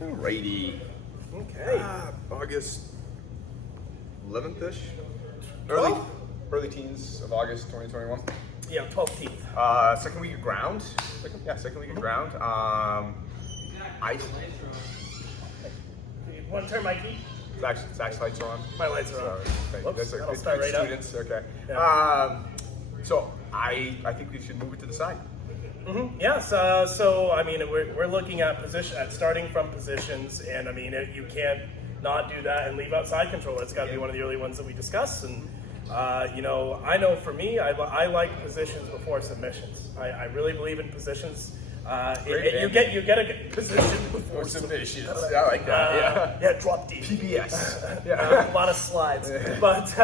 Alrighty. Okay. August 11th-ish? Early teens of August 2021. Yeah, 12th. Second week of ground. Second week of ground. Ice. You want to turn my key? Zach's lights are on. My lights are on. Okay. Whoops, That's a that'll good, start good right students. up. Okay. Yeah. So I think we should move it to the side. Mm-hmm. Yeah, so I mean, we're looking at starting from positions, and I mean, you can't not do that and leave out side control. It's got to be one of the early ones that we discuss. And you know, I know for me, I like positions before submissions. I really believe in positions. You get a good position before submissions. I like that. Yeah, drop deep. PBS. A lot of slides, but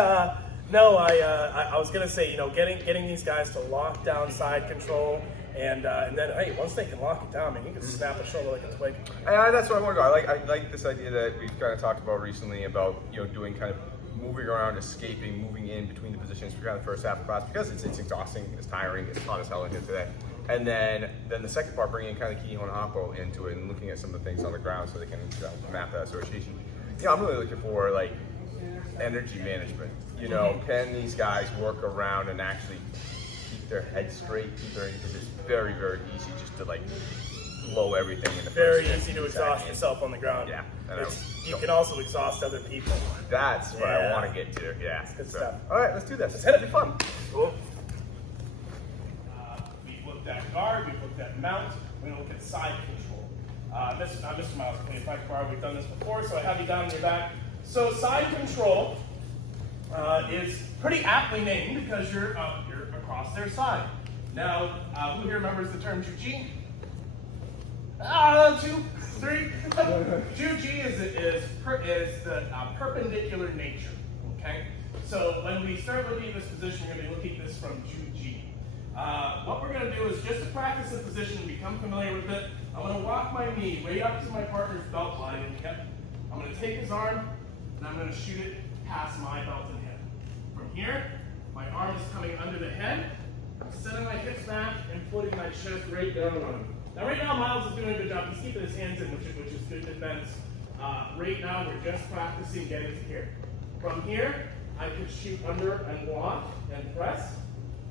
no, I was gonna say, you know, getting these guys to lock down side control. And then, hey, once they can lock it down, man, you can snap a shoulder like a twig. That's what I want to go. I like this idea that we've kind of talked about recently about, you know, doing kind of moving around, escaping, moving in between the positions for kind of the first half of class, because it's exhausting, it's tiring, it's hot as hell in here today. And then the second part, bringing kind of Kiho and Hapo into it and looking at some of the things on the ground so they can map that association. You know, I'm really looking for like energy management. You know, can these guys work around and actually keep their head straight, because it's very, very easy just to like blow everything in the Very first easy to exhaust yourself on the ground. Yeah. You can also exhaust other people. That's what I want to get to. Yeah. Good stuff. All right, let's do this. Let's hit it. It'll be fun. Cool. We've looked at guard, we've looked at mount, we're going to look at side control. Mr. Miles, okay, back bar, we've done this before, so I have you down on your back. So side control is pretty aptly named because you're across their side. Now, who here remembers the term Juji? 2, 3. Juji is the perpendicular nature. Okay. So when we start looking at this position, we're going to be looking at this from Juji. What we're going to do is just to practice the position and become familiar with it. I'm going to walk my knee way up to my partner's belt line, and I'm going to take his arm and I'm going to shoot it past my belt and hip. From here, my arm is coming under the head. I'm sending my hips back and putting my chest right down on him. Now right now Miles is doing a good job. He's keeping his hands in, which is good defense. Right now we're just practicing getting to here. From here, I could shoot under and block and press.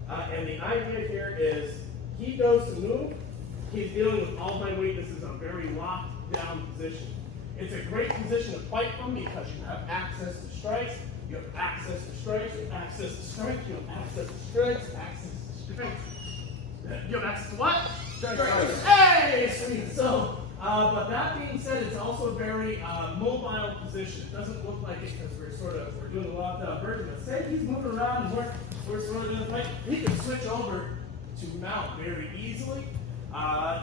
And the idea here is he goes to move. He's dealing with all my weight. This is a very locked down position. It's a great position to fight from because you have access to strikes. You have access to strikes, you have access to strikes, you have access to strikes, access to strikes. You have access to what? Strikes. Hey, sweet. So, but that being said, it's also a very mobile position. It doesn't look like it because we're doing a lot of version. But say he's moving around and we're sort of doing the fight. He can switch over to mount very easily.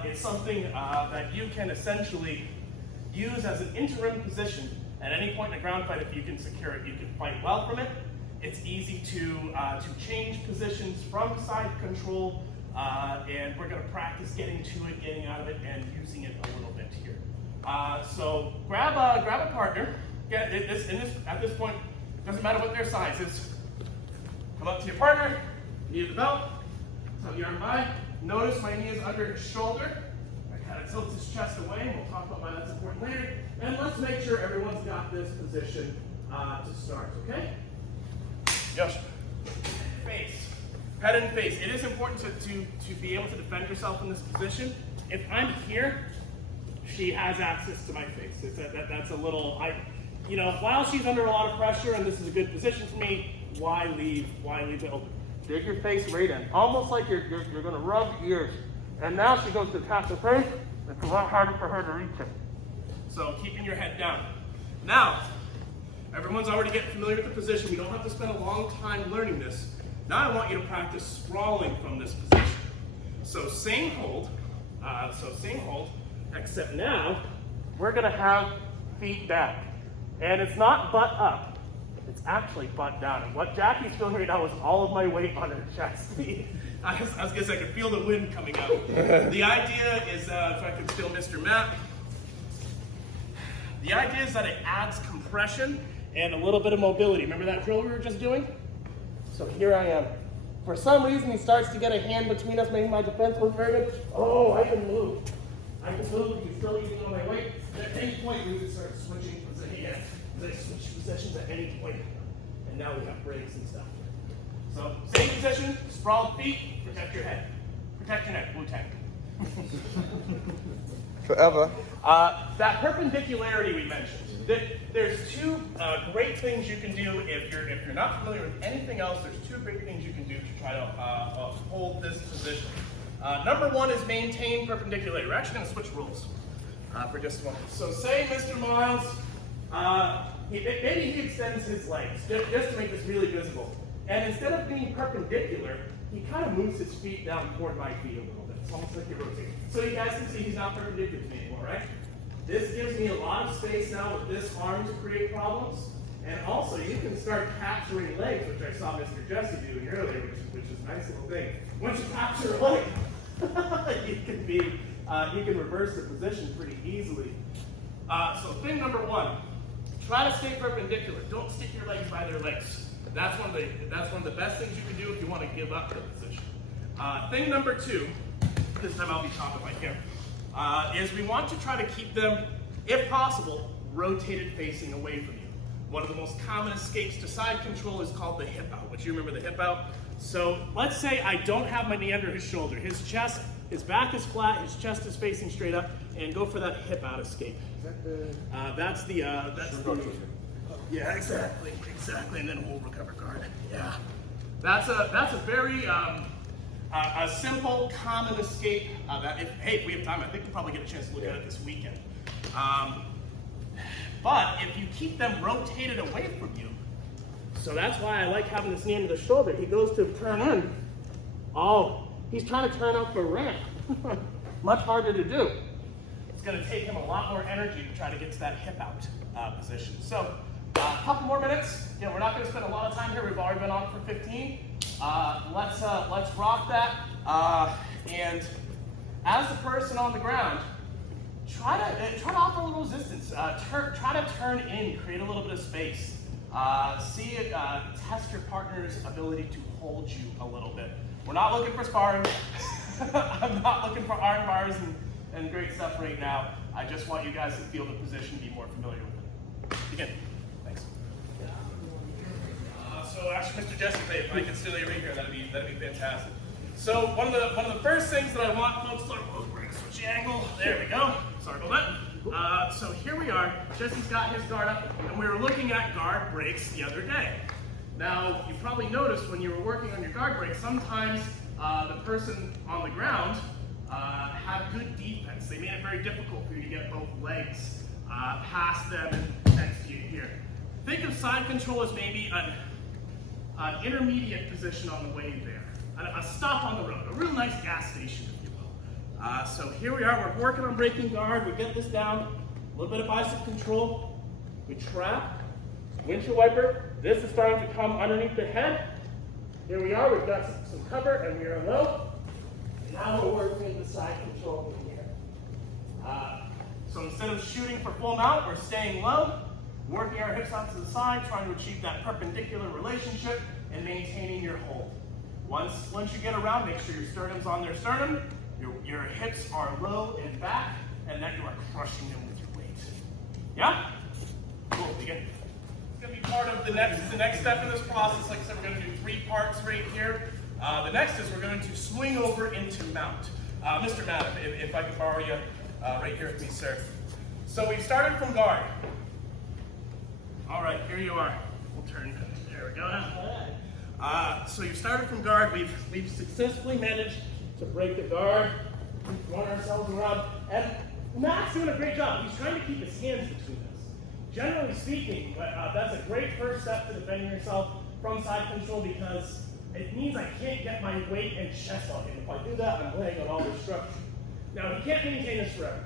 It's something that you can essentially use as an interim position. At any point in a ground fight, if you can secure it, you can fight well from it. It's easy to change positions from side control, and we're going to practice getting to it, getting out of it, and using it a little bit here. So grab a partner. At this point, it doesn't matter what their size is. Come up to your partner, knee to the belt, tug your arm by. Notice my knee is under his shoulder. Kind of tilts his chest away, and we'll talk about why that's important later. And let's make sure everyone's got this position to start, okay? Yosh. Face. Head and face. It is important to be able to defend yourself in this position. If I'm here, she has access to my face. That's a little, while she's under a lot of pressure and this is a good position for me, why leave it open? Dig your face right in. Almost like you're going to rub ears. And now she goes to tap the face. It's a lot harder for her to reach it. So keeping your head down. Now, everyone's already getting familiar with the position. We don't have to spend a long time learning this. Now I want you to practice sprawling from this position. So same hold, except now we're going to have feet back. And it's not butt up. It's actually butt down. And what Jackie's feeling right now is all of my weight on her chest. I was going to say, I could feel the wind coming out. The idea is, if I could steal Mr. Matt, the idea is that it adds compression and a little bit of mobility. Remember that drill we were just doing? So here I am. For some reason, he starts to get a hand between us, making my defense look very good. Oh, I can move. I can move, you can still even on my weight. At any point, we can start switching positions. Yeah, I switch positions at any point. And now we have breaks and stuff. So, same position, sprawled feet, protect your head. Protect your neck, Wu-Tang. Forever. That perpendicularity we mentioned. There's two great things you can do if you're not familiar with anything else. There's two great things you can do to try to hold this position. Number one is maintain perpendicularity. We're actually going to switch rules for just a moment. So say Mr. Miles, maybe he extends his legs just to make this really visible. And instead of being perpendicular, he kind of moves his feet down toward my feet a little bit. It's almost like you're rotating. So you guys can see he's not perpendicular to me anymore, right? This gives me a lot of space now with this arm to create problems. And also, you can start capturing legs, which I saw Mr. Jesse doing earlier, which is a nice little thing. Once you capture a leg, you can reverse the position pretty easily. So thing number one, try to stay perpendicular. Don't stick your legs by their legs. That's one of the best things you can do if you want to give up the position. Thing number two, this time I'll be top if I can, is we want to try to keep them, if possible, rotated facing away from you. One of the most common escapes to side control is called the hip out. Would you remember the hip out? So let's say I don't have my knee under his shoulder. His back is flat, his chest is facing straight up, and go for that hip out escape. That's the yeah, exactly, and then we'll recover guard. Yeah, that's a very a simple, common escape. If we have time, I think we'll probably get a chance to look at it this weekend. But if you keep them rotated away from you, so that's why I like having this knee under the shoulder. He goes to turn in. Oh, he's trying to turn up for ramp. Much harder to do. It's going to take him a lot more energy to try to get to that hip out position. So a couple more minutes. You know, we're not going to spend a lot of time here. We've already been on for 15. Let's rock that. And as the person on the ground, try to offer a little resistance. Try to turn in, create a little bit of space. Test your partner's ability to hold you a little bit. We're not looking for sparring. I'm not looking for arm bars and great stuff right now. I just want you guys to feel the position, be more familiar with it. Begin. Thanks. So actually, Mr. Jesse, if I could still right here, that'd be fantastic. So one of the first things that I want folks to learn, we're gonna switch the angle. There we go. Sorry about that. So here we are. Jesse's got his guard up, and we were looking at guard breaks the other day. Now, you probably noticed when you were working on your guard break, sometimes the person on the ground had good defense. They made it very difficult for you to get both legs past them and next to you here. Think of side control as maybe an intermediate position on the way there. A stop on the road, a real nice gas station, if you will. So here we are, we're working on breaking guard. We get this down, a little bit of bicep control. We trap, windshield wiper. This is starting to come underneath the head. Here we are, we've got some cover, and we are low. Now we're working the side control from here. So instead of shooting for full mount, we're staying low, working our hips out to the side, trying to achieve that perpendicular relationship and maintaining your hold. Once you get around, make sure your sternum's on their sternum, your hips are low and back, and that you are crushing them with your weight. Yeah? Cool, begin. It's gonna be part of the next step in this process. Like I said, we're gonna do 3 parts right here. The next is we're going to swing over into mount. Mr. Matt, if I could borrow you right here with me, sir. So we've started from guard. All right, here you are. We'll turn, there we go. So you started from guard. We've successfully managed to break the guard, run ourselves around, and Matt's doing a great job. He's trying to keep his hands between us. Generally speaking, that's a great first step to defending yourself from side control because it means I can't get my weight and chest on him. If I do that, I'm laying on all this structure. Now, he can't maintain this forever.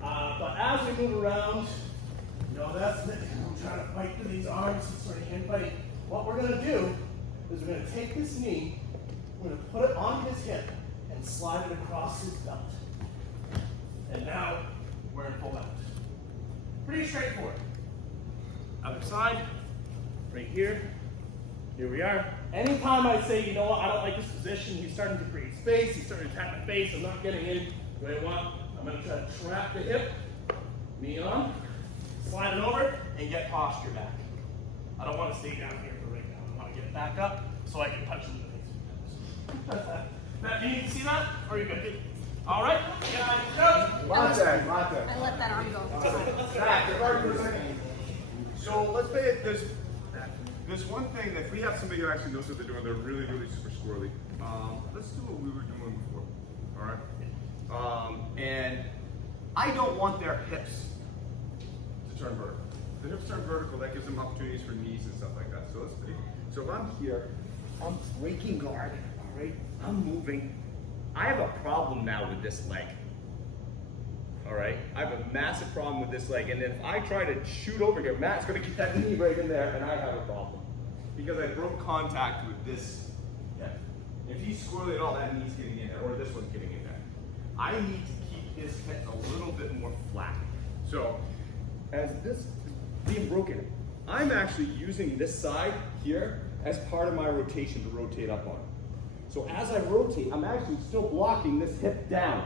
But as we move around, that's it. I'm trying to fight through these arms and sort of hand fighting. What we're going to do is we're going to take this knee, we're going to put it on his hip, and slide it across his belt. And now, we're in full mount. Pretty straightforward. Other side, right here. Here we are. Anytime I say, you know what, I don't like this position, he's starting to create space, he's starting to attack my face, I'm not getting in, do I want I'm going to try to trap the hip, knee on, slide it over, and get posture back. I don't want to stay down here for right now. I want to get back up so I can punch him in the face. Matt, do you need to see that? Or are you good? All right. Yeah, go. I let that arm go. So let's say there's one thing that if we have somebody who actually knows what they're doing, they're really, really super squirrely. Let's do what we were doing before. All right. And I don't want their hips to turn vertical. The hips turn vertical, that gives them opportunities for knees and stuff like that. So let's see. So if I'm here, I'm breaking guard, all right? I'm moving. I have a problem now with this leg. All right, I have a massive problem with this leg, and if I try to shoot over here, Matt's gonna get that knee right in there, and I have a problem. Because I broke contact with this hip. If he's squirrely at all, that knee's getting in there, or this one's getting in there. I need to keep his hip a little bit more flat. So, as this being broken, I'm actually using this side here as part of my rotation to rotate up on. So as I rotate, I'm actually still blocking this hip down.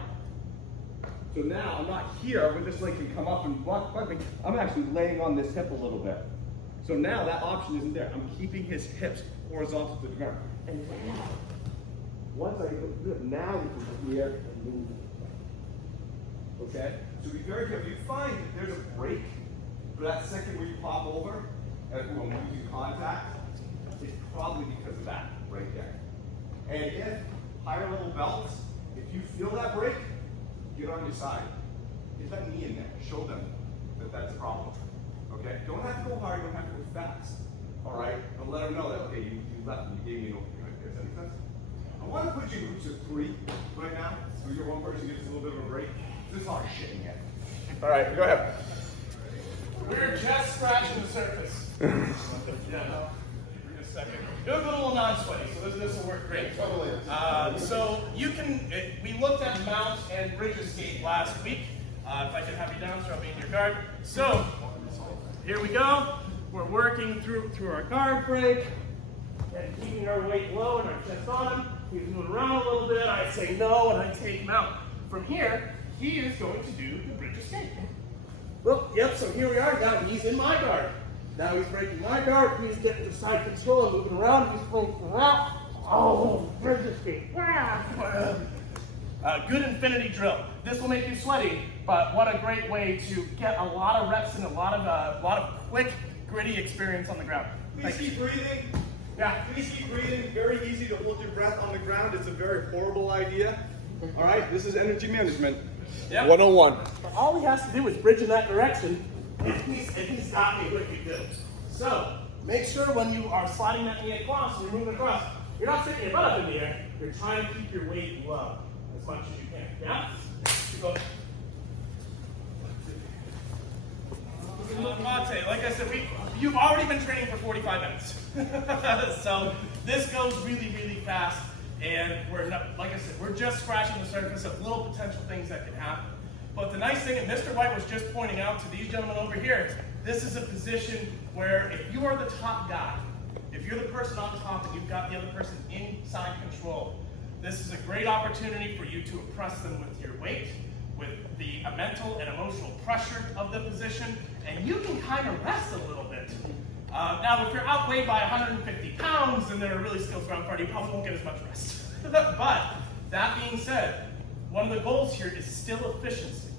So now I'm not here where this leg can come up and block me. I'm actually laying on this hip a little bit. So now that option isn't there. I'm keeping his hips horizontal to the ground. And now, once I do it, now we can here and move. Okay? So be very careful. You find that there's a break for that second where you pop over and I'm losing contact, it's probably because of that right there. And if higher level belts, if you feel that break, get on your side. Get that knee in there. Show them that that's a problem. Okay? Don't have to go hard, don't have to go fast. All right? But let them know that, okay, you left and you gave me an opening right there. Does that make sense? I want to put you in groups of 3 right now. So your one person gets a little bit of a break. This is hard shit in here. All right, go ahead. We're just scratching the surface. Yeah, no. In a second. It'll go a little non-sweaty, so this will work great. Totally. So you can, we looked at mount and bridge escape last week. If I could have you down, so I'll be in your guard. So, here we go. We're working through our guard break and keeping our weight low and our chest on. He's moving around a little bit. I say no and I take him out. From here, he is going to do the bridge escape. Well, yep, so here we are. Now he's in my guard. Now he's breaking my guard. He's getting the side control and moving around. He's breaking around. Oh, bridge escape. Good infinity drill. This will make you sweaty, but what a great way to get a lot of reps and a lot of quick, gritty experience on the ground. Please keep breathing. Yeah. Please keep breathing. Very easy to hold your breath on the ground. It's a very horrible idea. All right, this is energy management. Yep. 101. All he has to do is bridge in that direction, and he's got me what you do. So, make sure when you are sliding that knee across and you're moving across, you're not sticking your butt up in the air, you're trying to keep your weight low as much as you can. Yeah? You go. Mate, like I said, you've already been training for 45 minutes. So, this goes really, really fast. And we're not, like I said, we're just scratching the surface of little potential things that can happen. But the nice thing, and Mr. White was just pointing out to these gentlemen over here, this is a position where if you are the top guy, if you're the person on top and you've got the other person inside control, this is a great opportunity for you to impress them with your weight, with the mental and emotional pressure of the position, and you can kind of rest a little bit. Now, if you're outweighed by 150 pounds and they're a really skilled ground fighter, you probably won't get as much rest. But that being said, one of the goals here is still efficiency.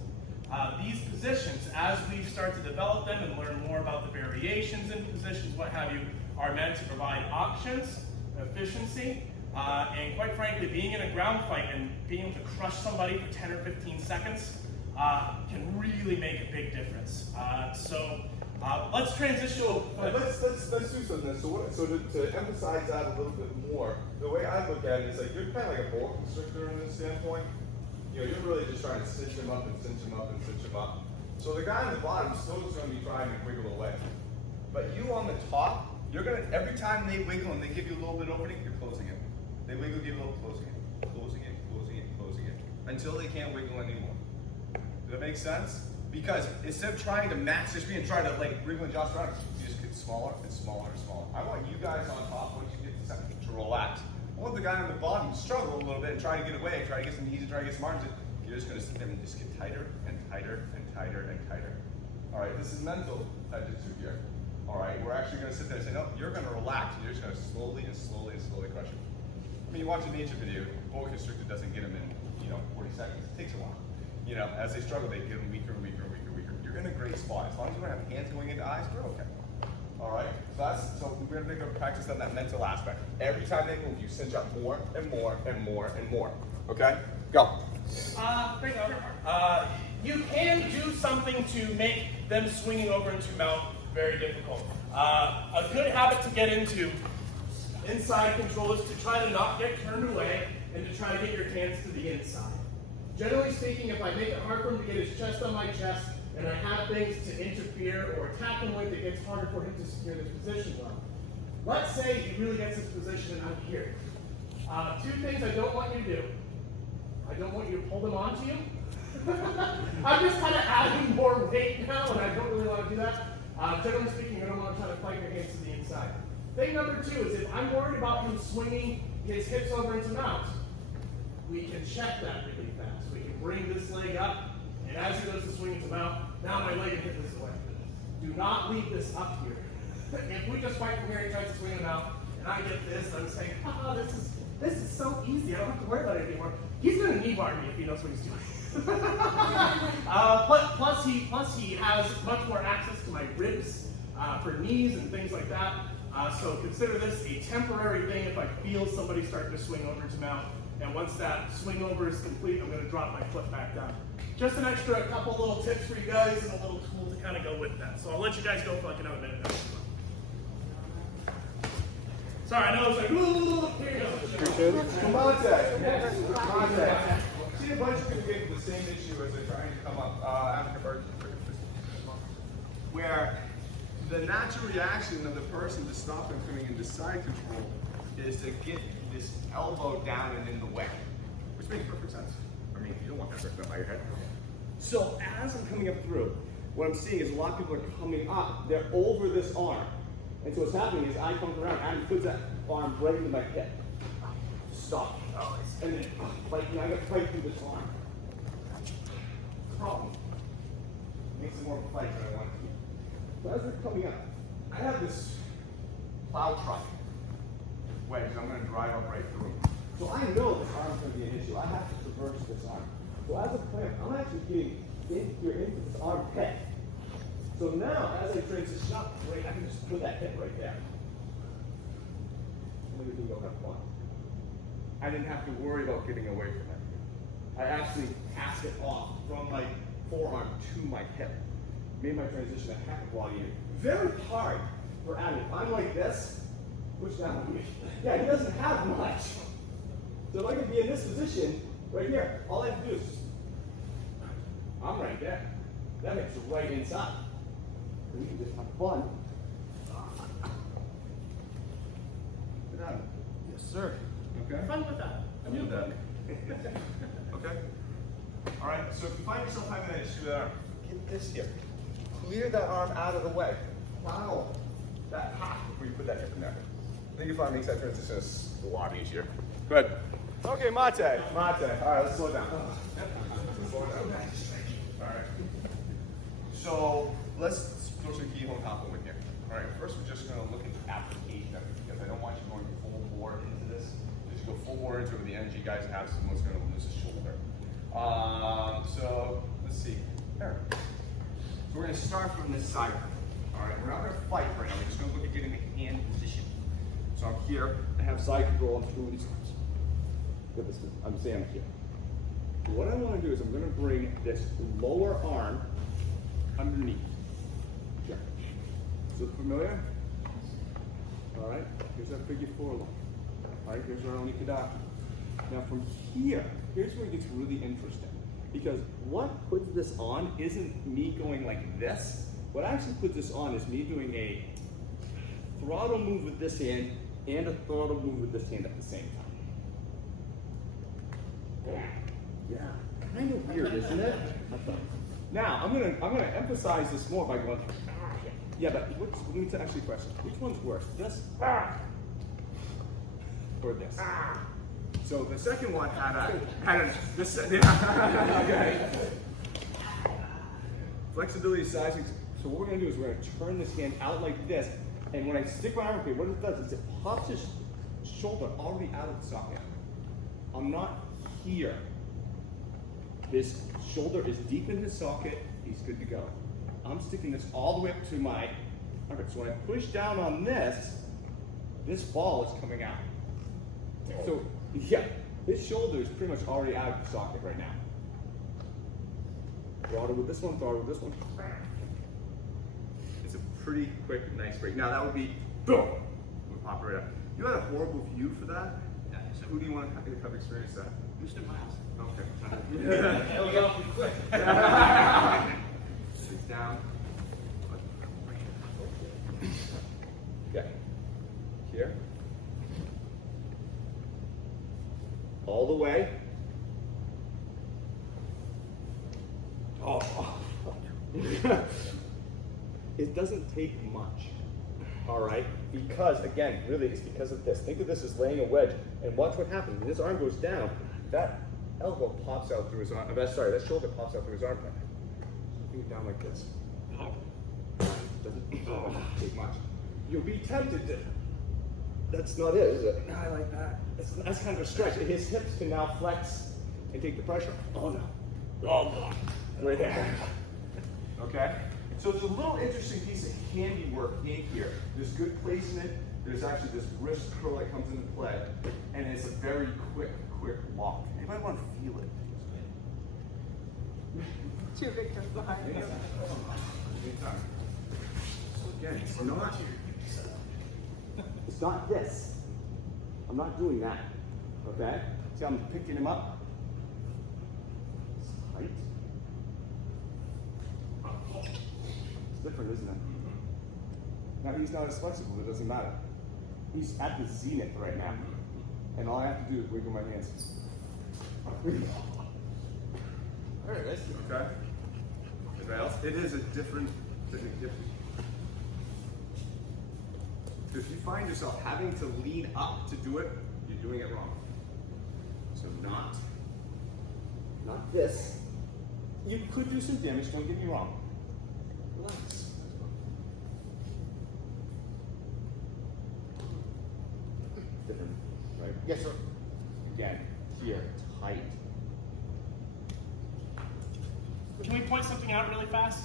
These positions, as we start to develop them and learn more about the variations in positions, what have you, are meant to provide options, efficiency, and quite frankly, being in a ground fight and being able to crush somebody for 10 or 15 seconds can really make a big difference. Let's transition. Let's do something. So to emphasize that a little bit more, the way I look at it is like you're kind of like a boa constrictor in this standpoint. You know, you're really just trying to cinch him up and cinch him up and cinch him up. So the guy on the bottom still is going to be trying to wiggle away. But you on the top, you're gonna every time they wiggle and they give you a little bit of opening, you're closing it. They wiggle, give you a little closing it, closing it, closing it, closing it, until they can't wiggle anymore. Does that make sense? Because instead of trying to match this and try to like wriggle and adjust around, you just get smaller and smaller and smaller. I want you guys on top, once you get to second, to relax. I want the guy on the bottom to struggle a little bit and try to get away, try to get some knees and try to get some arms in. You're just gonna sit there and just get tighter and tighter and tighter and tighter. All right, this is mental taijutsu here. All right, we're actually gonna sit there and say, no, you're gonna relax. You're just gonna slowly and slowly and slowly crush it. I mean, you watch a nature video, boa constrictor doesn't get them in, 40 seconds. It takes a while. As they struggle, they get them weaker and weaker and weaker and weaker. You're in a great spot. As long as you don't have hands going into eyes, we're okay. All right, so we're gonna make a practice on that mental aspect. Every time they move, you cinch up more and more and more and more. Okay, go. You can do something to make them swinging over into mount very difficult. A good habit to get into inside control is to try to not get turned away and to try to get your hands to the inside. Generally speaking, if I make it hard for him to get his chest on my chest and I have things to interfere or attack him with, it gets harder for him to secure this position well. Let's say he really gets this position and I'm here. Two things I don't want you to do. I don't want you to pull them onto you. I'm just kind of adding more weight now, and I don't really want to do that. Generally speaking, I don't want to try to fight your hands to the inside. Thing number two is if I'm worried about him swinging his hips over into mount, we can check that really fast. We can bring this leg up, and as he does the swing into mount, now my leg and hip is away. Do not leave this up here. If we just fight from here and he tries to swing him out, and I get this, I'm saying, this is so easy, I don't have to worry about it anymore. He's going to knee bar me if he knows what he's doing. Plus he has much more access to my ribs for knees and things like that. So consider this a temporary thing if I feel somebody starting to swing over to mount. And once that swing over is complete, I'm going to drop my foot back down. Just an extra couple little tips for you guys and a little tool to kind of go with that. So I'll let you guys go for like another minute. Sorry, I know it's like, ooh, here you go. Kamate. Yes. Kamate. See a bunch of people get the same issue as they're trying to come up African bird, where the natural reaction of the person to stop them coming into side control is to get this elbow down and in the way, which makes perfect sense. I mean, you don't want that person up by your head. So as I'm coming up through, what I'm seeing is a lot of people are coming up. They're over this arm. And so what's happening is I come around and puts that arm right into my hip. Stop. And then fight, I got to fight through this arm. Problem. Makes it more of a fight than I want it to be. So as they're coming up, I have this plow truck wedge I'm going to drive up right through. So I know this arm's going to be an issue. I have to traverse this arm. So as a player, I'm actually getting into this arm head. So now, as I transition up, right, I can just put that hip right there. And we can go have fun. I didn't have to worry about getting away from it. I actually passed it off from my forearm to my hip. Made my transition a heck of a lot easier. Very hard for Adam. If I'm like this, push down on me. Yeah, he doesn't have much. So if I could be in this position, right here, all I have to do is, I'm right there. That makes it right inside. And we can just have fun. Sit down. Yes, sir. Okay. Fun with that. I'm with that. Okay. All right. So if you find yourself having that issue there, get this here. Clear that arm out of the way. Plow that hot before you put that hip in there. I think your find makes that transition a lot easier. Good. Okay, mate. All right, let's slow down. Slow down. All right. So let's throw some key home hop with here. All right. First, we're just going to look at the application of it because I don't want you going full bore into this. As you go full bore into it, the energy you guys have, someone's going to lose his shoulder. So let's see. There. So we're going to start from this side. All right. We're not going to fight right now. We're just going to look at getting the hand position. So I'm here. I have side control. I'm through these arms. I'm standing here. What I want to do is I'm going to bring this lower arm underneath. Here. So familiar? All right. Here's our figure four line. All right. Here's our Oni Kudaki. Now from here, here's where it gets really interesting. Because what puts this on isn't me going like this. What actually puts this on is me doing a throttle move with this hand and a throttle move with this hand at the same time. Yeah, kind of weird, isn't it? Now I'm gonna emphasize this more by going. Yeah, but let me ask you a question. Which one's worse, this or this? So the second one okay. Flexibility sizing. So what we're gonna do is we're gonna turn this hand out like this, and when I stick my arm up here, what it does is it pops his shoulder already out of the socket. I'm not here. His shoulder is deep in his socket, he's good to go. I'm sticking this all the way up to my, okay, so when I push down on this ball is coming out. So, yeah, his shoulder is pretty much already out of the socket right now. Throttle with this one, throttle with this one. It's a pretty quick, nice break. Now that would be, boom, we'll pop right up. You had a horrible view for that? Yeah, so Who do you want to have experience that? Mr. Miles. Okay. That was awfully quick. Sits down. Okay. Here. All the way. Oh. It doesn't take much. All right, because again, really, it's because of this. Think of this as laying a wedge, and watch what happens. When his arm goes down, that elbow pops out through his arm. That shoulder pops out through his arm. Think it down like this. Doesn't take much. You'll be tempted to. That's not it, is it? No, I like that. That's kind of a stretch. His hips can now flex and take the pressure. Oh no. Oh no. Right there. Okay. So it's a little interesting piece of handiwork in here. There's good placement. There's actually this wrist curl that comes into play, and it's a very quick walk. You might want to feel it. Two victims behind you. Anytime. So again, it's not this. I'm not doing that. Okay? See, I'm picking him up. It's tight. It's different, isn't it? Now he's not as flexible, it doesn't matter. He's at the zenith right now. And all I have to do is wiggle my hands. Very nice. Okay? Anybody else? It is a different technique. If you find yourself having to lean up to do it, you're doing it wrong. So not this. You could do some damage, don't get me wrong. Relax. Different, right? Yes, sir. Again, here, tight. Can we point something out really fast?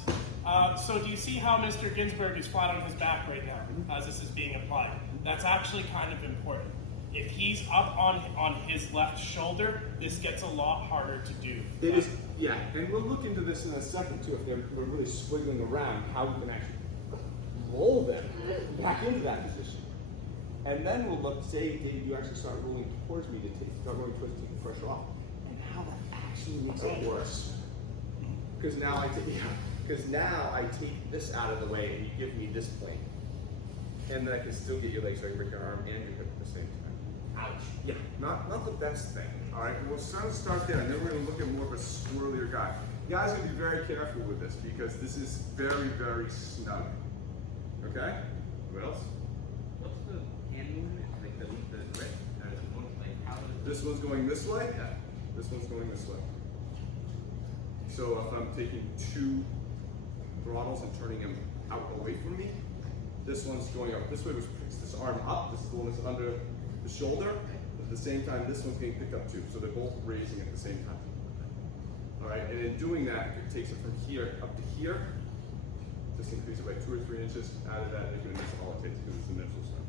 So do you see how Mr. Ginsburg is flat on his back right now as this is being applied? That's actually kind of important. If he's up on his left shoulder, this gets a lot harder to do. It is, yeah, and we'll look into this in a second too, if we're really swiggling around, how we can actually roll them back into that position. And then we'll look, say you actually start rolling towards me to take the pressure off, and how that actually makes it worse. Because now I take this out of the way and you give me this plane. And then I can still get your legs right with your arm and your hip at the same time. Ouch. Yeah, not the best thing. All right, we'll start there, and then we're gonna look at more of a swirlier guy. You guys are gonna be very careful with this because this is very, very snug. Okay? What else? What's the hand movement? Like the grip? This one's going this way? Yeah. This one's going this way. So if I'm taking two throttles and turning them out away from me, this one's going up this way, which picks this arm up. This one is under the shoulder. At the same time, this one's getting picked up too. So they're both raising at the same time. All right, and in doing that, it takes it from here up to here. Just increase it by 2 or 3 inches. Out of that, you're going to miss all it takes because it's the middle stuff.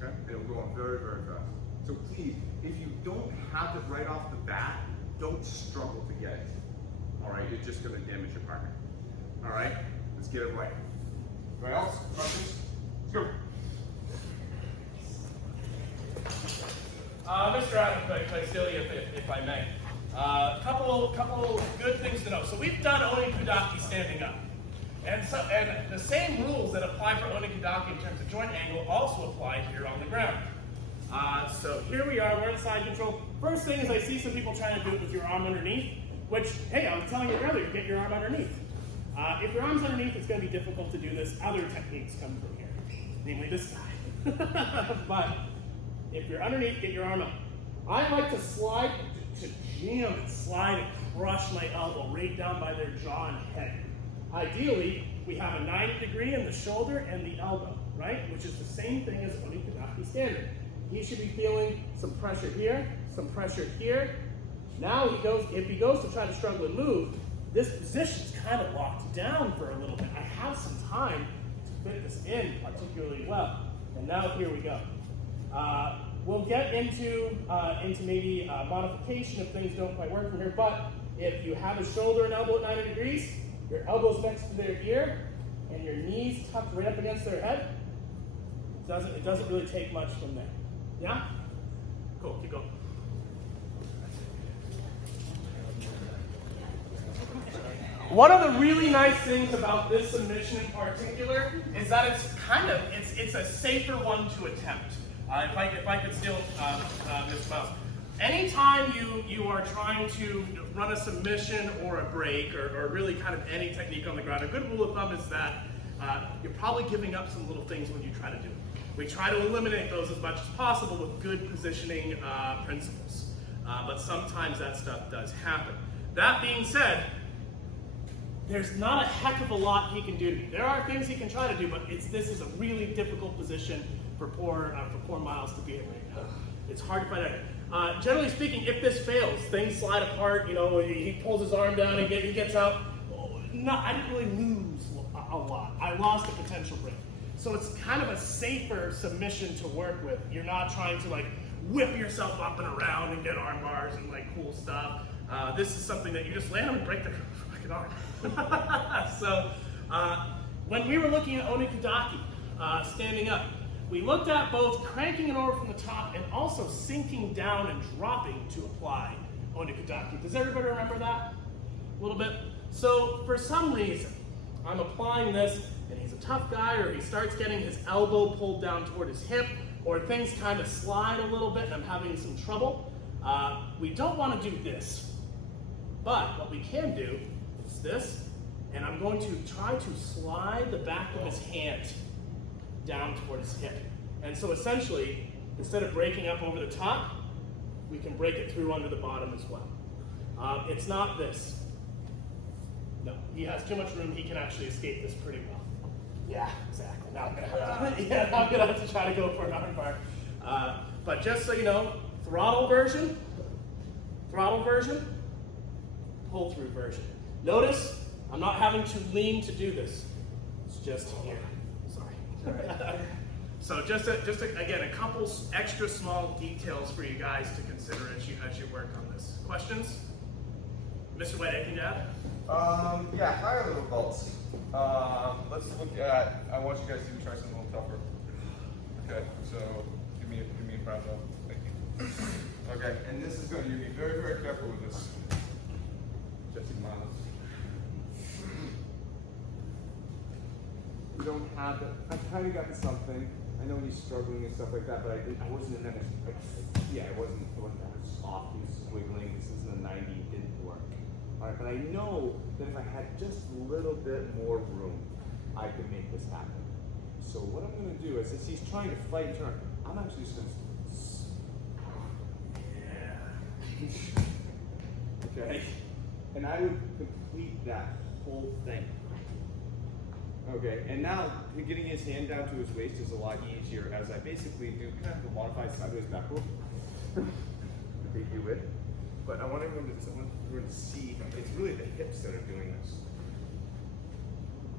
Okay, and it'll go on very, very fast. So please, if you don't have it right off the bat, don't struggle to get it. All right, you're just going to damage your partner. All right, let's get it right. Anybody else? Questions? Let's go. Mr. Adam, can I steal you if I may? Couple good things to know. So we've done Oni Kudaki standing up. And the same rules that apply for Oni Kudaki in terms of joint angle also apply here on the ground. So here we are, we're in side control. First thing is I see some people trying to do it with your arm underneath, which, hey, I was telling you earlier, get your arm underneath. If your arm's underneath, it's going to be difficult to do this. Other techniques come from here, namely this guy. But if you're underneath, get your arm up. I like to slide, to jam and slide and crush my elbow right down by their jaw and head. Ideally, we have a 90 degree in the shoulder and the elbow, right? Which is the same thing as Oni Kudaki standard. He should be feeling some pressure here, some pressure here. Now if he goes to try to struggle and move, this position's kind of locked down for a little bit. I have some time to fit this in particularly well. And now here we go. We'll get into maybe modification if things don't quite work from here, but if you have a shoulder and elbow at 90 degrees, your elbow's next to their ear, and your knees tucked right up against their head, it doesn't really take much from there. Yeah? Cool, keep going. One of the really nice things about this submission in particular is that it's a safer one to attempt. If I could steal Ms. Mouse. Anytime you are trying to run a submission or a break or really kind of any technique on the ground, a good rule of thumb is that you're probably giving up some little things when you try to do it. We try to eliminate those as much as possible with good positioning principles. But sometimes that stuff does happen. That being said, there's not a heck of a lot he can do to me. There are things he can try to do, but this is a really difficult position for poor Miles to be in right now. It's hard to find out. Generally speaking, if this fails, things slide apart. You know, he pulls his arm down and he gets out. I didn't really lose a lot. I lost a potential break. So it's kind of a safer submission to work with. You're not trying to like whip yourself up and around and get arm bars and like cool stuff. This is something that you just land on and break the fucking arm. So when we were looking at Oni Kudaki, standing up, we looked at both cranking it over from the top and also sinking down and dropping to apply Oni Kudaki. Does everybody remember that a little bit? So for some reason, I'm applying this and he's a tough guy, or he starts getting his elbow pulled down toward his hip, or things kind of slide a little bit and I'm having some trouble. We don't want to do this, but what we can do is this, and I'm going to try to slide the back of his hand down toward his hip. And so essentially, instead of breaking up over the top, we can break it through under the bottom as well. It's not this. No, he has too much room. He can actually escape this pretty well. Yeah, exactly. Now I'm gonna have to try to go for an arm bar. But just so you know, throttle version, pull through version. Notice I'm not having to lean to do this. It's just here. Sorry. So just again, a couple extra small details for you guys to consider as you work on this. Questions? Mr. White, anything to add? Yeah, higher level vaults. Let's look at, I want you guys to try something a little tougher. Okay, so give me a proud though. Thank you. Okay, and this is going to be very, very careful with this. Just in mind. We don't have it. I kind of got something. I know he's struggling and stuff like that, but I wasn't in that. It wasn't that soft. He was squiggling. This isn't a 90. It didn't work. All right, but I know that if I had just a little bit more room, I could make this happen. So what I'm going to do is, since he's trying to fight and turn, I'm actually just going to. Okay, and I would complete that whole thing. Okay, and now getting his hand down to his waist is a lot easier as I basically do kind of a modified sideways back roll. They do it. But I want everyone to see, it's really the hips that are doing this.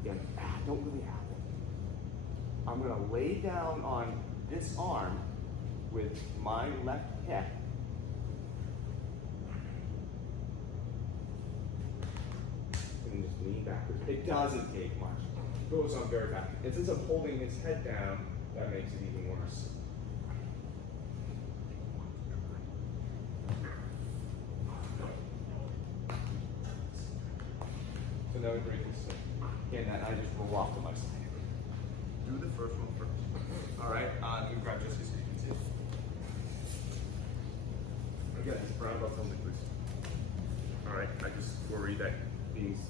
Yeah, I don't really have it. I'm going to lay down on this arm with my left hip. And just lean backwards. It doesn't take much. It goes on very fast. And since I'm holding his head down, that makes it even worse. So now we break this thing. And I just roll off to my side. Do the first one first. All right, let me grab this so you can see it. Again, it's brown belt only, please. All right, I just worry that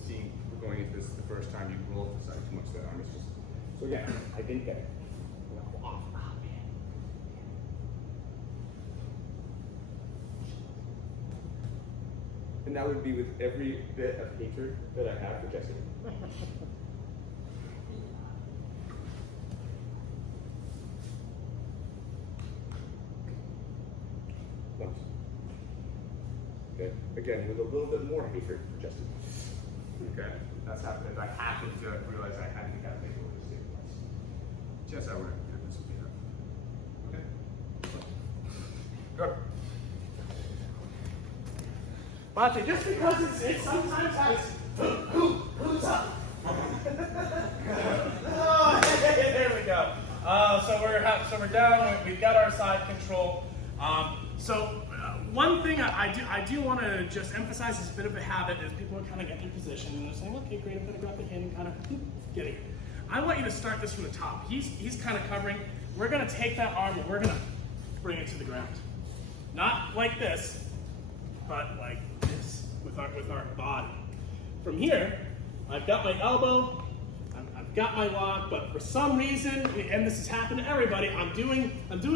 seeing going into this the first time, you roll off the side too much. That arm is just. So again, I didn't get it. Off. Oh, man. And that would be with every bit of hatred that I have for Jesse. Once. Okay. Again, with a little bit more hatred for Jesse. Okay. That's happened. If I happen to realize I had to get that maybe with this once. Jess, I would have done this with you. Okay. Good. Bate, just because it sometimes has who's up? Oh, hey, there we go. So we're down. We've got our side control. One thing I do want to just emphasize is a bit of a habit is people are kind of getting in position and they're saying, okay, great, I'm going to grab the hand and kind of get it. I want you to start this from the top. He's kind of covering. We're going to take that arm and we're going to bring it to the ground. Not like this, but like this with our body. From here, I've got my elbow, I've got my lock, but for some reason, and this has happened to everybody, I'm doing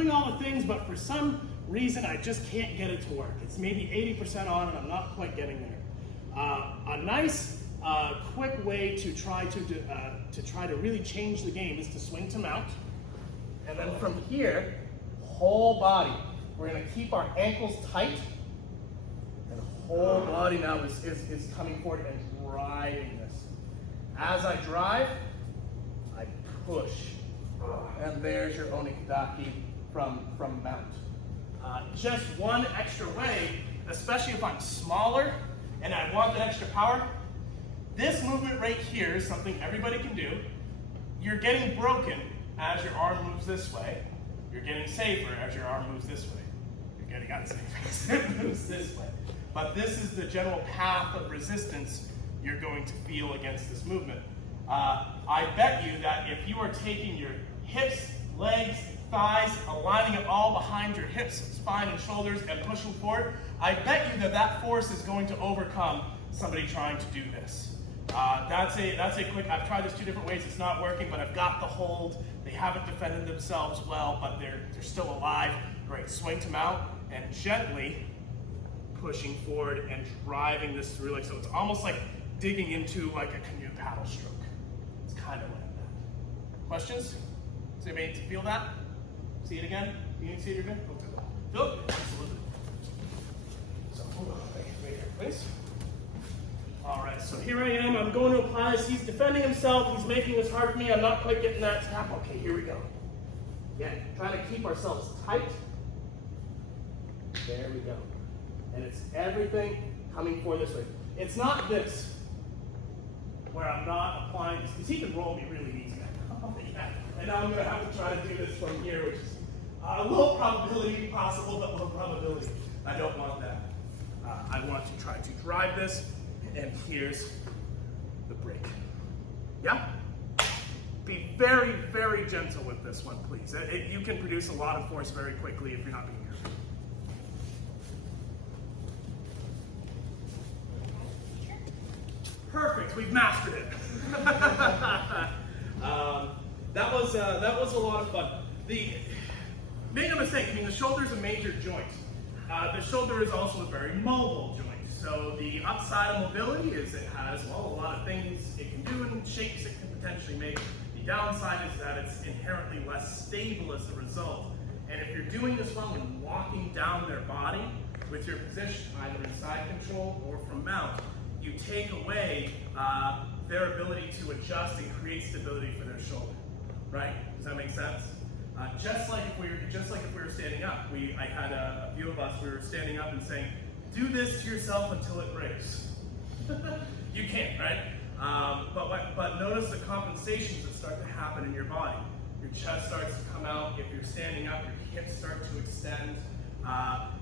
all the things, but for some reason I just can't get it to work. It's maybe 80% on and I'm not quite getting there. A nice quick way to try to really change the game is to swing to mount, and then from here, whole body. We're going to keep our ankles tight, and whole body now is coming forward and driving this. As I drive, I push, and there's your Oni Kudaki from mount. Just one extra way, especially if I'm smaller and I want that extra power, this movement right here is something everybody can do. You're getting broken as your arm moves this way. You're getting safer as your arm moves this way. You're getting unsafer as it moves this way. But this is the general path of resistance you're going to feel against this movement. I bet you that if you are taking your hips, legs, thighs, aligning it all behind your hips, spine, and shoulders, and pushing forward, I bet you that force is going to overcome somebody trying to do this. That's a quick, I've tried this 2 different ways, it's not working, but I've got the hold. They haven't defended themselves well, but they're still alive. Great, swing to mount, and gently pushing forward and driving this through, so it's almost like digging into like a canoe paddle stroke. It's kind of like that. Questions? Does anybody need to feel that? See it again? You need to see it again? Feel it? Absolutely. So hold on, right here, please. All right, so here I am. I'm going to apply this. He's defending himself. He's making this hard for me. I'm not quite getting that tap. Okay, here we go. Again, trying to keep ourselves tight. There we go. And it's everything coming forward this way. It's not this, where I'm not applying this, because he can roll me really easy. And now I'm going to have to try to do this from here, which is a low probability possible, but low probability. I don't want that. I want to try to drive this, and here's the break. Yeah? Be very, very gentle with this one, please. You can produce a lot of force very quickly if you're not being careful. Perfect, we've mastered it. That was a lot of fun. Make no mistake, the shoulder is a major joint. The shoulder is also a very mobile joint. So the upside of mobility is it has, a lot of things it can do and shapes it can potentially make. The downside is that it's inherently less stable as a result. And if you're doing this well and walking down their body with your position, either in side control or from mount, you take away their ability to adjust and create stability for their shoulder, right? Does that make sense? Just like if we were standing up, I had a few of us. We were standing up and saying, "Do this to yourself until it breaks." You can't, right? But notice the compensations that start to happen in your body. Your chest starts to come out. If you're standing up, your hips start to extend.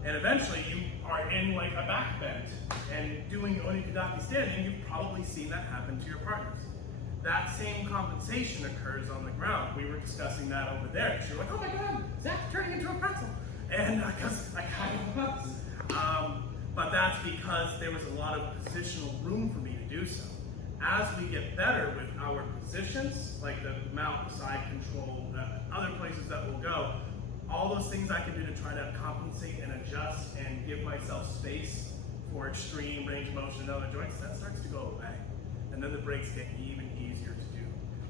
And eventually you are in like a back bend and doing Oni Kudaki standing. You've probably seen that happen to your partners. That same compensation occurs on the ground. We were discussing that over there. You're like, oh my God, Zach's turning into a pretzel. And I kind of was. But that's because there was a lot of positional room for me to do so. As we get better with our positions, like the mount, side control, other places that we'll go, all those things I can do to try to compensate and adjust and give myself space for more extreme range of motion in other joints, that starts to go away. And then the breaks get even easier to do.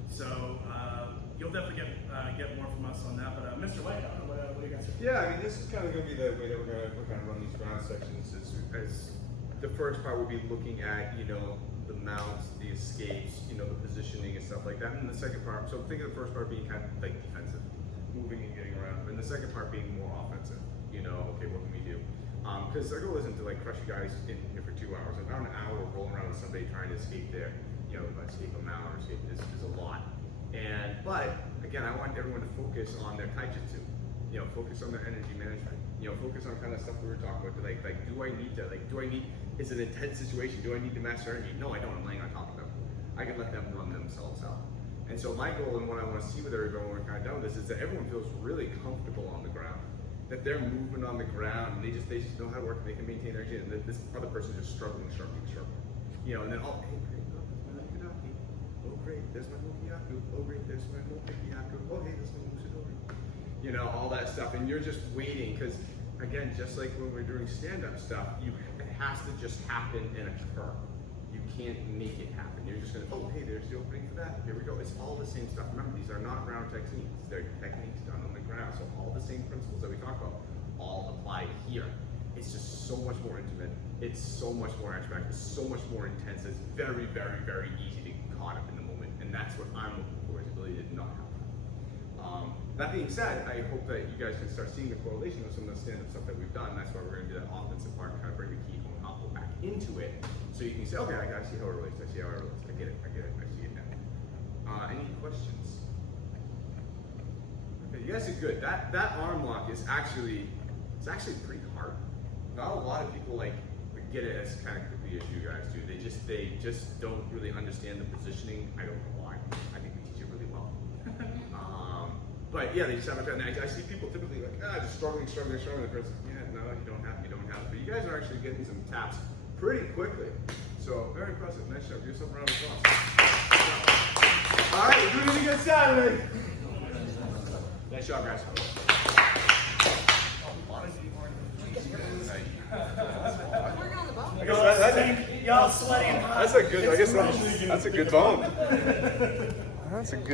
So you'll definitely get more from us on that. But Mr. White, I don't know what do you guys think? Yeah, I mean, this is kind of going to be the way that we're going to run these ground sections. As the first part will be looking at, you know, the mounts, the escapes, you know, the positioning and stuff like that. And the second part, so think of the first part being kind of like defensive, moving and getting around, and the second part being more offensive. You know, okay, what can we do? Because our goal isn't to like crush you guys in here for 2 hours. About an hour rolling around with somebody trying to escape there, you know, escape a mount or escape is a lot. But again, I want everyone to focus on their taijutsu. You know, focus on their energy management. You know, focus on kind of stuff we were talking about. Like, is it an intense situation? Do I need to master energy? No, I don't. I'm laying on top of them. I can let them run themselves out. And so my goal and what I want to see with everyone when we're kind of done with this is that everyone feels really comfortable on the ground. That they're moving on the ground and they just know how to work and they can maintain energy, and that this other person is just struggling. You know, and then oh, hey, great, look, that's my Oni Kudaki. Oh great, there's my Mokiyaku. Oh great, there's my Mokiyaku. Oh hey, there's my Musidori. You know, all that stuff, and you're just waiting because again, just like when we're doing stand-up stuff, it has to just happen and occur. You can't make it happen. You're just gonna, oh hey, there's the opening for that. Here we go. It's all the same stuff. Remember, these are not ground techniques. They're techniques done on the ground. So all the same principles that we talk about all apply here. It's just so much more intimate. It's so much more abstract. It's so much more intense. It's very, very, very easy to get caught up in the moment. And that's what I'm looking for, is the ability to not have that. That being said, I hope that you guys can start seeing the correlation with some of the stand-up stuff that we've done. That's why we're going to do that offensive part and kind of bring the key home back into it. So you can say, okay, I see how it relates. I see how it relates. I get it. I see it now. Any questions? Okay, you guys are good. That arm lock is actually pretty hard. Not a lot of people like get it as kind of quickly as you guys do. They just don't really understand the positioning. I don't know why. I think we teach it really well. But yeah, they just haven't done it. I see people typically like, just struggling. The person's like, yeah, no, you don't have it. But you guys are actually getting some taps pretty quickly. So very impressive. Nice job. Give yourself a round of applause. All right, we're doing it again Saturday. Nice job, guys. Working on the bone. I guess Y'all sweating hot. that's a good bone. That's a good